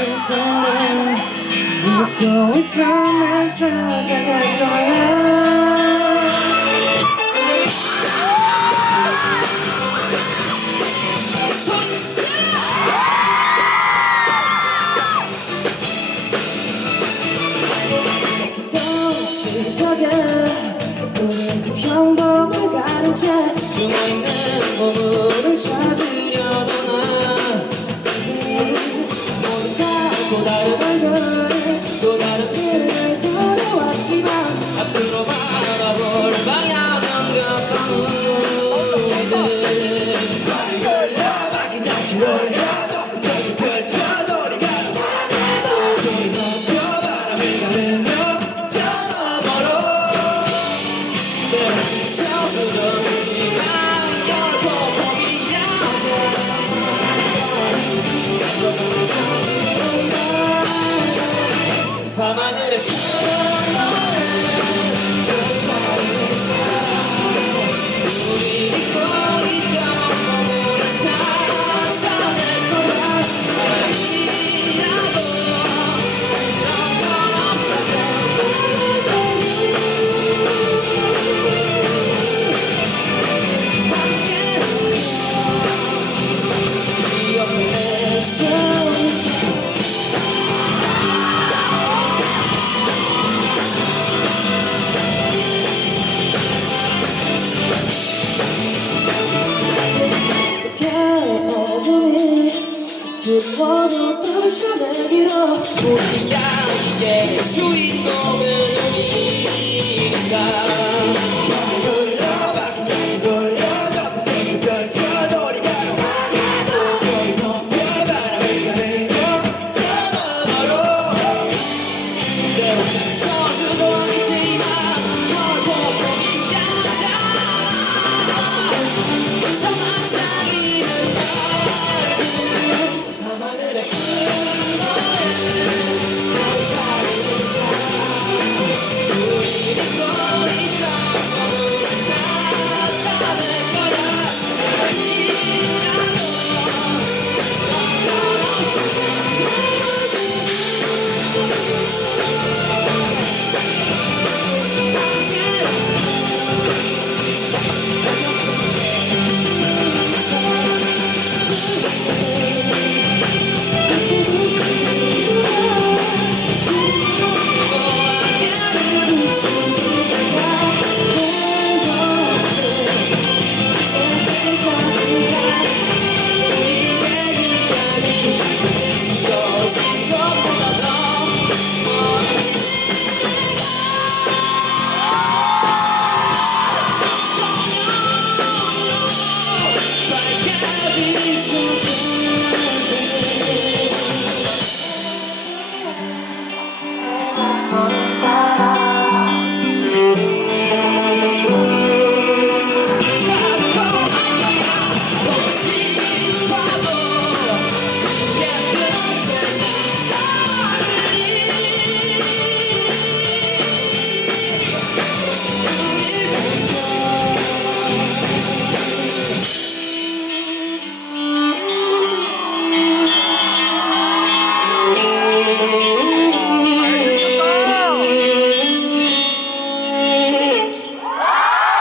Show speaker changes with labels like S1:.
S1: 밑으로 웃고 있다만 찾아갈 거야 저게 평범을 가른 채 숨어있는 보물을 찾으려 떠나 বাবা 소원을 떨쳐내기로 우리가 이제 주인공은 우리니까 Sounds of Thank you.